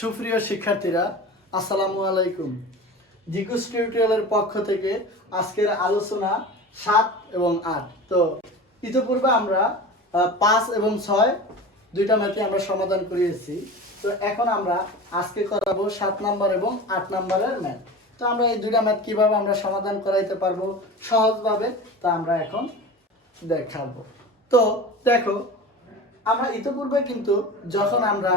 সুপ্রিয় শিক্ষার্থীরা, আসসালামু আলাইকুম। জিকুস টিউটোরিয়ালের পক্ষ থেকে আজকের আলোচনা 7 এবং 8। তো ইতিপূর্বে আমরা 5 এবং 6 দুইটা ম্যাথে আমরা সমাধান করিয়েছি। তো এখন আমরা আজকে করাবো 7 নাম্বার এবং 8 নাম্বারের ম্যাথ। তো আমরা এই দুইটা ম্যাথ কিভাবে আমরা সমাধান করাইতে পারবো সহজভাবে, তা আমরা এখন দেখাবো। তো দেখো, আমরা ইতিপূর্বে কিন্তু যখন আমরা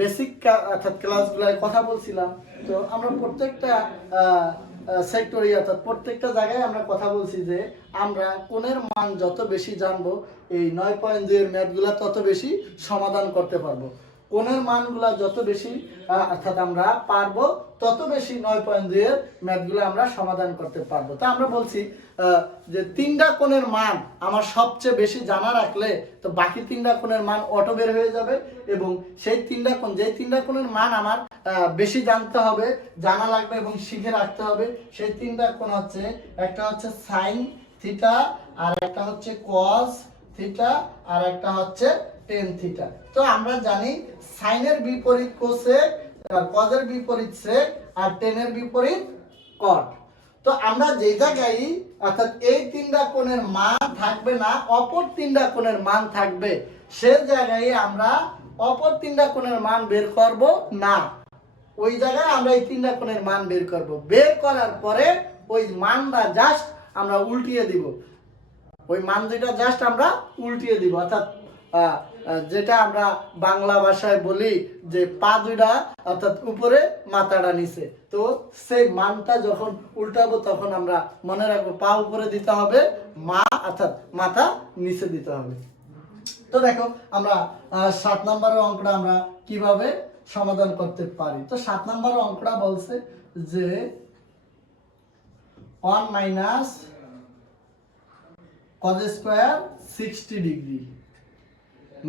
বেসিক অর্থাৎ ক্লাসগুলোয় কথা বলছিলাম, তো আমরা প্রত্যেকটা সেক্টরে অর্থাৎ প্রত্যেকটা জায়গায় আমরা কথা বলছি যে আমরা কোণের মান যত বেশি জানবো, এই 9.2 এর ম্যাথগুলো তত বেশি সমাধান করতে পারবো। কোণের মানগুলো যত বেশি অর্থাৎ আমরা পারবো, তত বেশি 9.2 এর ম্যাথগুলো আমরা সমাধান করতে পারবো। তা আমরা বলছি যে 3টা কোণের মান আমার সবচেয়ে বেশি জানা রাখলে তো বাকি 3টা কোণের মান অটো বের হয়ে যাবে, এবং সেই 3টা কোণ, যেই 3টা কোণের মান আমার বেশি জানতে হবে, জানা লাগবে এবং শিখে রাখতে হবে, সেই 3টা কোণ হচ্ছে, একটা হচ্ছে সাইন থিটা, আর একটা হচ্ছে কস থিটা, আর একটা হচ্ছে টেন থিটা। তো আমরা জানি সাইনের বিপরীত কোসেক, আর কজের বিপরীত সেক, আর টেনের বিপরীত কট। তো আমরা যে জায়গায় অর্থাৎ এই 3টা কোণের মান থাকবে না, অপর 3টা কোণের মান থাকবে, সে জায়গায় আমরা অপর 3টা কোণের মান বের করব না। ওই জায়গায় আমরা এই 3টা কোণের মান বের করব। বের করার পরে ওই মানটা জাস্ট আমরা উল্টিয়ে দিব। ওই মান দুইটা জাস্ট আমরা উল্টিয়ে দিব, অর্থাৎ যেটা আমরা বাংলা ভাষায় বলি যে পা দুইটা অর্থাৎ উপরে মাথাটা নিচে। তো সেই মানটা যখন উল্টাবো তখন আমরা মনে রাখবো পা উপরে দিতে হবে, মা অর্থাৎ মাথা নিচে দিতে হবে। তো দেখো আমরা 7 নম্বরের অঙ্কটা আমরা কিভাবে সমাধান করতে পারি। তো 7 নম্বরের অঙ্কটা বলছে যে 1 মাইনাস cos স্কয়ার 60 ডিগ্রি,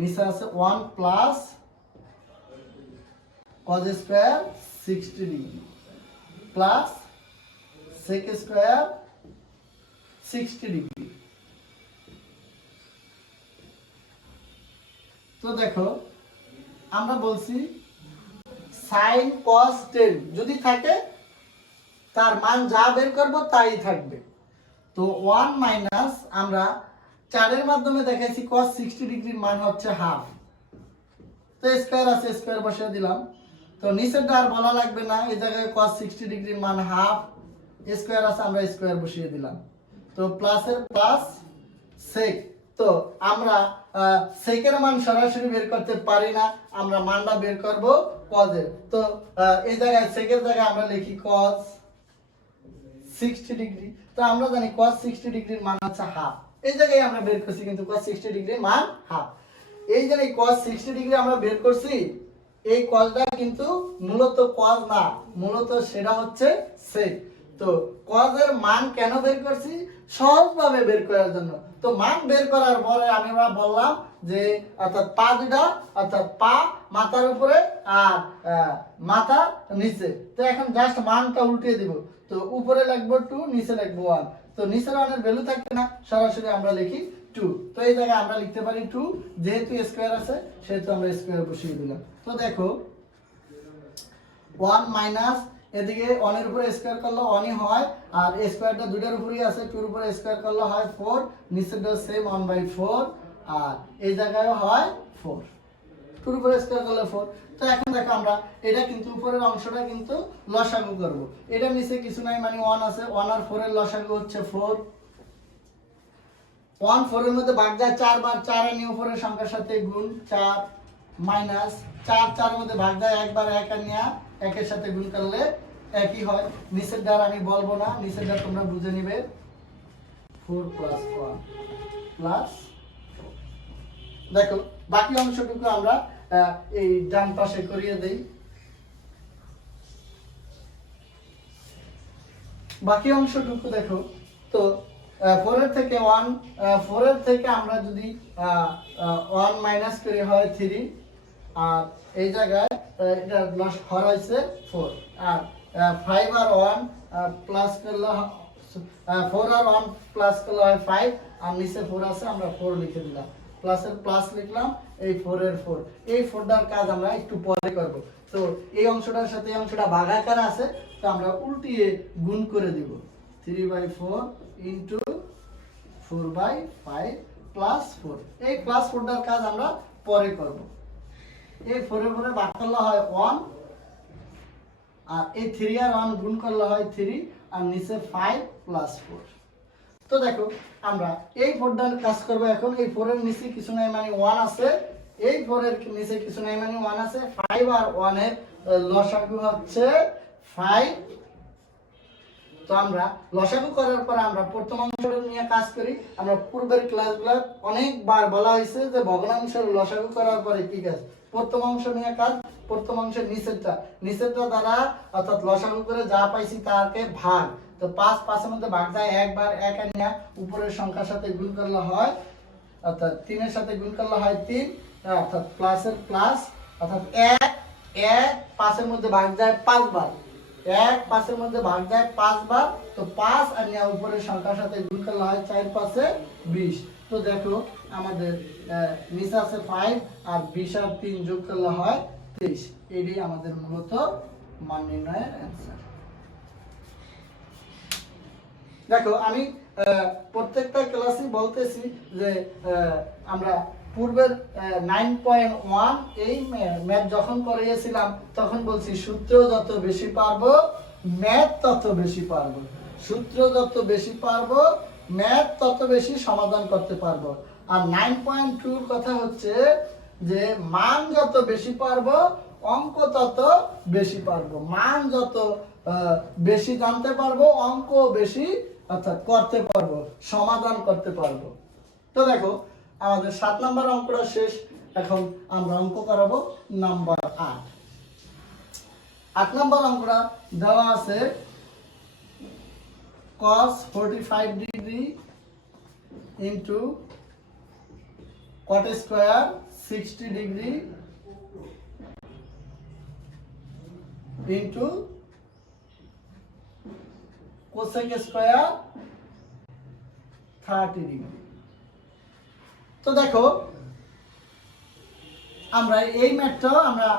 নিচে আছে 1 plus cos square 60 degree plus sec square 60 degree. তো দেখো আমরা বলছি sin cos 10 যদি থাকে তার মান যা বের করব তাই থাকবে। তো 1 মাইনাস আমরা 4 এর মাধ্যমে দেখাইছি cos 60 ডিগ্রির মান হচ্ছে হাফ। তো স্কয়ার আছে, স্কয়ার বসিয়ে দিলাম। তো নিচেরটা আর বলা লাগবে না, এই জায়গায় cos 60 ডিগ্রির মান হাফ, স্কয়ার আছে, আমরা স্কয়ার বসিয়ে দিলাম। তো প্লাসের প্লাস সেক। তো আমরা সেকের মান সরাসরি বের করতে পারি না, আমরা মানটা বের করব কজের। তো এই জায়গায় সেকের জায়গায় আমরা লিখি cos 60 ডিগ্রি। তো আমরা জানি cos 60 ডিগ্রির মান হচ্ছে হাফ। এই জায়গায় আমরা বের করছি কিন্তু cos 60 ডিগ্রির মান হাফ। এই যে cos 60 ডিগ্রি আমরা বের করছি, এই cosটা কিন্তু মূলত cos না, মূলত সেটা হচ্ছে sec। তো cos এর মান কেন বের করছি? সহজভাবে বের করার জন্য। তো মান বের করার পরে আমরা বললাম যে অর্থাৎ পা দুটা, অর্থাৎ পা মাথার উপরে আর মাথা নিচে। তো এখন জাস্ট মানটা উল্টিয়ে দিব। তো উপরে লিখবো 2, নিচে লিখবো 1। তো নিচের 1 এর ভ্যালু থাকবে না, সরাসরি আমরা লিখি 2। তো এই জায়গায় আমরা লিখতে পারি 2, যেহেতু স্কয়ার আছে সেহেতু আমরা স্কয়ার বসিয়ে দিলাম। তো দেখো 1 মাইনাস এদিকে 1 এর উপরে স্কয়ার করলে 1ই হয়, আর স্কয়ারটা দুইটার উপরেই আছে, 2 এর উপরে স্কয়ার করলে হয় 4, নিচেরটা সেম 1/4, আর এই জায়গায় হয় 4। 2 এর উপরে স্কয়ার করলে 4। তো এখন দেখো আমরা এটা কিন্তু উপরের অংশটা কিন্তু লসাগু করব। এটা নিচে কিছু নাই, মানে 1 আছে, 1 আর 4 এর লসাগু হচ্ছে 4। 1 4 এর মধ্যে ভাগ যায় 4 বার, 4 এর নিয়ে উপরের সংখ্যার সাথে গুণ 4, মাইনাস 4 4 এর মধ্যে ভাগ যায় একবার, 1 আর নিয়ে 1 এর সাথে গুণ করলে একই হয়। নিচের দ্বার আমি বলবো না, নিচের দ্বার তোমরা বুঝে নিবে। 4 প্লাস 1 প্লাস 4। দেখো বাকি অংশটুকু আমরা এই ডান পাশে করিয়ে দেই। বাকি অংশটুকু দেখো, তো 4 এর থেকে 1, 4 এর থেকে আমরা যদি 1 মাইনাস করি হয় 3, আর এই জায়গায় এটা হর হয়েছে 4, আর 5 আর 1 প্লাস করলে 4 আর 1 প্লাস করলে হয় 5, আর নিচে 4 আছে, আমরা 4 লিখে দিলাম। প্লাসের প্লাস লিখলাম, এই 4 এর 4, এই 4টার কাজ আমরা একটু পরে করব। তো এই অংশটার সাথে এই অংশটা ভাগাকার আছে, তো আমরা উল্টিয়ে গুণ করে দিব। 3/4 ইন্টু 4/5 প্লাস 4, এই প্লাস 4টার কাজ আমরা পরে করব। এই 4 এর পরে ভাগ করলে হয় 1, আর এই 3 আর 1 গুণ করলে হয় 3, আর নিচে 5 প্লাস 4। তো দেখো আমরা এই 4টার কাজ করব এখন। এই 4 এর নিচে কিছু নাই মানে 1 আছে, এই 4 এর নিচে কিছু নাই মানে 1 আছে। 5 আর 1 এর লসাগু হচ্ছে 5। তো আমরা লসাগু করার পর আমরা প্রথম অংশটা নিয়ে কাজ করি। আমরা পূর্বের ক্লাসগুলো অনেকবার বলা হয়েছে যে ভগ্নাংশের লসাগু করার পরে কি কাজ, প্রথম অংশ নিয়ে কাজ। প্রথম অংশের নিচেরটা দ্বারা অর্থাৎ লসাগু করে যা পাইছি তাকে ভাগ। তো 5 5 এর মধ্যে ভাগ যায় একবার, 1 আর নিয়ে উপরের সংখ্যার সাথে গুণ করলে হয়, অর্থাৎ 3 এর সাথে গুণ করলে হয় 3, অর্থাৎ প্লাসের প্লাস, অর্থাৎ 1 1 5 এর মধ্যে ভাগ যায় 5 বার, 1 5 এর মধ্যে ভাগ যায় 5 বার। তো 5 আর নিয়ে উপরের সংখ্যার সাথে গুণ করলে হয় 4 5 এ 20। তো দেখো আমাদের নিচে আছে 5 আর 20 আর 3 যোগ করলে হয় 23। এটাই আমাদের মূলত মান নির্ণয়ের অ্যান্সার। দেখো আমি প্রত্যেকটা ক্লাসে বলতেছি যে আমরা পূর্বের 9.1 এই ম্যাথ যখন করিয়েছিলাম তখন বলছি সূত্র যত বেশি পারবো ম্যাথ তত বেশি পারবো, সূত্র যত বেশি পারবো ম্যাথ তত বেশি সমাধান করতে পারবো। আর 9.2 কথা হচ্ছে যে মান যত বেশি পারবো অঙ্ক তত বেশি পারবো, মান যত বেশি জানতে পারবো অঙ্ক বেশি অর্থাৎ করতে পারবো, সমাধান করতে পারবো। তো দেখো আমাদের 7 নাম্বার অঙ্কটা শেষ। এখন আমরা অঙ্ক করাবো নাম্বার 8। 8 নাম্বার অঙ্কটা দেওয়া আছে cos 45 degree into cot square 60 degree into cosec square 30 degree. তো দেখো আমরা এই ম্যাথটা আমরা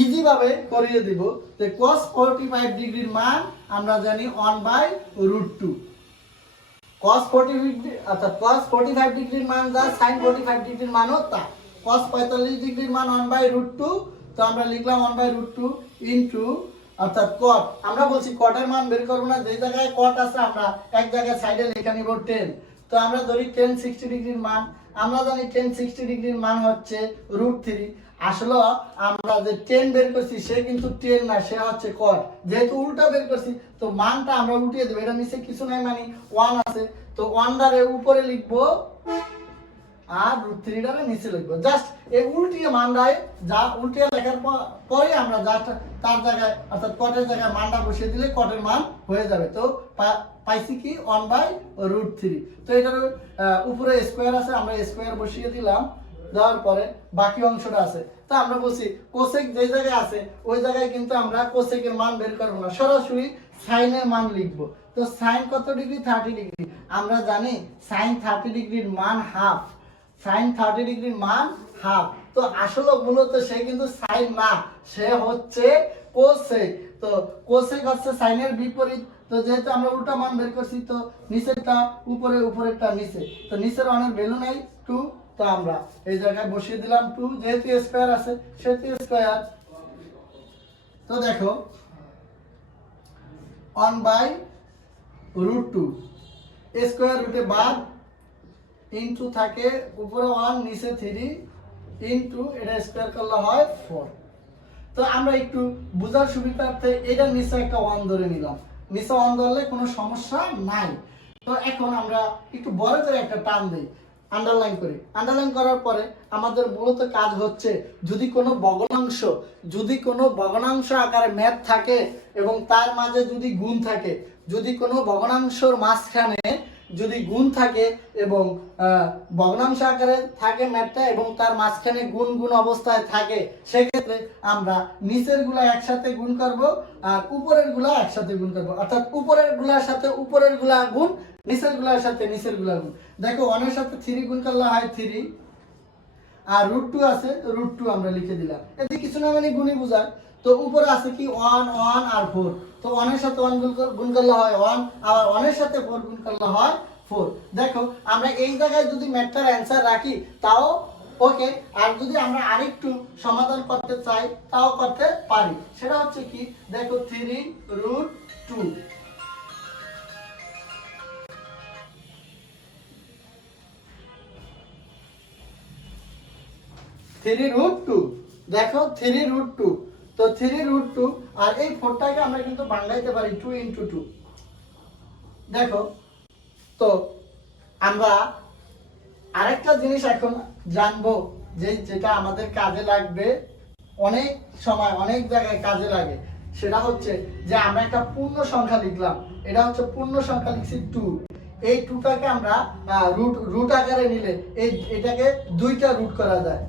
ইজি ভাবে করিয়ে দিব। যে cos 45 ডিগ্রির মান আমরা জানি 1/√2, cos 45 অর্থাৎ cos 45 ডিগ্রির মান যা sin 45 ডিগ্রির মানও তা। cos 45 ডিগ্রির মান 1/√2, তো আমরা লিখলাম 1/√2 ইনটু অর্থাৎ cot, আমরা বলছি cot এর মান বের করব না, যে জায়গায় cot আছে আমরা এক জায়গায় সাইডে লিখে নিব 10। তো আমরা ধরি 10 60 ডিগ্রির মান, আমরা জানি 10 60 ডিগ্রির মান হচ্ছে √3। আসলে আমরা যে 10 বের করছি সে কিন্তু 10 না, সে হচ্ছে cot, যেহেতু উল্টা বের করছি তো মানটা আমরা উল্টিয়ে দেব। এটা নিচে কিছু নাই মানে 1 আছে, তো 1 দ্বারা উপরে লিখবো আর √3 টাকে নিচে লিখবো। জাস্ট এই উল্টিয়ে মানটায় যা উল্টিয়ে লেখার পরে আমরা জাস্ট তার জায়গায় অর্থাৎ কটের জায়গায় মানটা বসিয়ে দিলে কটের মান হয়ে যাবে। তো পাইছি কি 1/√3। তো এটার উপরে স্কয়ার আছে, আমরা স্কয়ার বসিয়ে দিলাম, দেওয়ার পরে বাকি অংশটা আছে। তো আমরা বলছি কোসেক যে জায়গায় আছে ওই জায়গায় কিন্তু আমরা কোসেকের মান বের করব না, সরাসরি সাইনের মান লিখব। তো সাইন কত ডিগ্রি? 30 ডিগ্রি। আমরা জানি সাইন 30 ডিগ্রির মান হাফ, সাইন 30 ডিগ্রির মান হাফ। তো আসলে মূলত সে কিন্তু সাইন না, সে হচ্ছে কোসেক। তো কোসেক হচ্ছে সাইনের বিপরীত। তো যেহেতু আমরা উল্টা মান বের করছি তো নিচেরটা উপরে, উপরেরটা নিচে, তো নিচের অনেক ভ্যালু নাই 2, তো আমরা এই জায়গায় বসিয়ে দিলাম 2, যেহেতু স্কয়ার আছে সেহেতু স্কয়ার। তো দেখো 1/√2 স্কয়ার রুটে বাদ ইনটু থাকে উপরে 1 নিচে 3 ইনটু এটা স্কয়ার করলে হয় 4। তো আমরা একটু বোঝার সুবিধার্থে এটা নিচে একটা 1 ধরে নিলাম, নিচে 1 ধরলে কোনো সমস্যা নাই। তো এখন আমরা একটু বড় করে একটা টান দেই, আন্ডারলাইন করি। আন্ডারলাইন করার পরে আমাদের মূলত কাজ হচ্ছে যদি কোনো ভগ্নাংশ আকারে ম্যাথ থাকে এবং তার মাঝে যদি গুণ থাকে, যদি কোনো ভগ্নাংশের মাঝখানে যদি গুণ থাকে এবং ভগ্নাংশ আকারে থাকে ম্যাথটা এবং তার মাঝখানে গুণ গুণ অবস্থায় থাকে, সেক্ষেত্রে আমরা নিচের গুলা একসাথে গুণ করব আর উপরের গুলা একসাথে গুণ করব, অর্থাৎ উপরের গুলার সাথে উপরের গুলা গুণ, নিচের গুলার সাথে নিচের গুলা গুণ। দেখো 1 এর সাথে 3 গুণ করলে হয় 3, আর √2 আছে, √2 আমরা লিখে দিলাম। এতে কিছু না মানে গুণই বোঝায়। তো উপরে আছে কি 1 1 আর 4। তো 1 এর সাথে 1 গুণ করলে হয় 1, আবার 1 এর সাথে 4 গুণ করলে হয় 4। দেখো আমরা এই জায়গায় যদি ম্যাথটার অ্যান্সার রাখি তাও ওকে, আর যদি আমরা আরেকটু সমাধান করতে চাই তাও করতে পারি। সেটা হচ্ছে কি, দেখো 3√2 3√2, দেখো 3√2। তো 3√2 আর এই 4টাকে আমরা কিন্তু ভাঙাইতে পারি 2 × 2। দেখো তো আমরা আরেকটা জিনিস এখন জানবো, যেটা আমাদের কাজে লাগবে, অনেক সময় অনেক জায়গায় কাজে লাগে। সেটা হচ্ছে যে আমরা একটা পূর্ণ সংখ্যা লিখলাম, এটা হচ্ছে পূর্ণ সংখ্যা লিখছি 2। এই 2টাকে আমরা রুট আকারে নিলে এটাকে 2টা রুট করা যায়।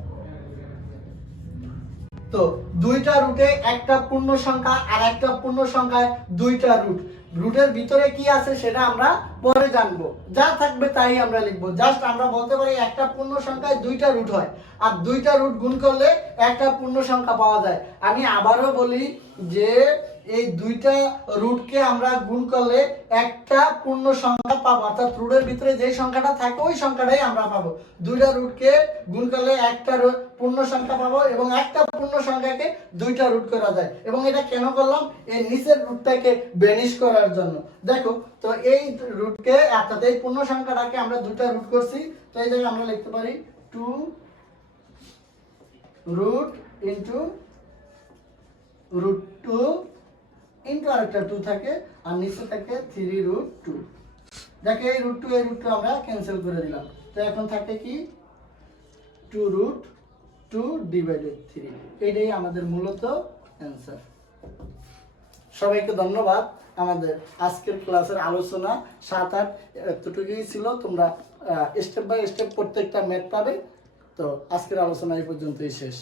তো 2টা রুটে একটা পূর্ণ সংখ্যা আর একটা পূর্ণ সংখ্যায় 2টা রুট, রুটের ভিতরে কি আছে সেটা আমরা পরে জানবো। যা থাকবে তাই আমরা লিখবো। জাস্ট আমরা বলতে পারি একটা পূর্ণ সংখ্যায় 2টা রুট হয়, আর 2টা রুট গুণ করলে একটা পূর্ণ সংখ্যা পাওয়া যায়। আমি আবারও বলি যে এই 2টা রুটকে আমরা গুণ করলে একটা পূর্ণ সংখ্যা পাবো, অর্থাৎ রুটের ভিতরে যেই সংখ্যাটা থাকে ওই সংখ্যাটাই আমরা পাবো। 2টা রুটকে গুণ করলে একটা পূর্ণ সংখ্যা পাবো, এবং একটা পূর্ণ সংখ্যাকে 2টা রুট করা যায়। এবং এটা কেন করলাম, এই নিচের রুটটাকে বেনিশ করার জন্য। দেখো তো এই রুটকে, অর্থাৎ এই পূর্ণ সংখ্যাটাকে আমরা 2টা রুট করছি। তো এই জায়গায় আমরা লিখতে পারি 2 রুট ইনটু √2 ইনটু আরেকটা 2 থাকে, আর নিচে থাকে 3√2। দেখো এই √2 এই √2 আমরা ক্যান্সেল করে দিলাম। তো এখন থাকে কি 2√2 / 3। এটাই আমাদের মূলত অ্যান্সার। সবাইকে ধন্যবাদ। আমাদের আজকের ক্লাসের আলোচনা 7 8 এতটুকুই ছিল। তোমরা স্টেপ বাই স্টেপ প্রত্যেকটা ম্যাথ পাবে। তো আজকের আলোচনা এই পর্যন্তই শেষ।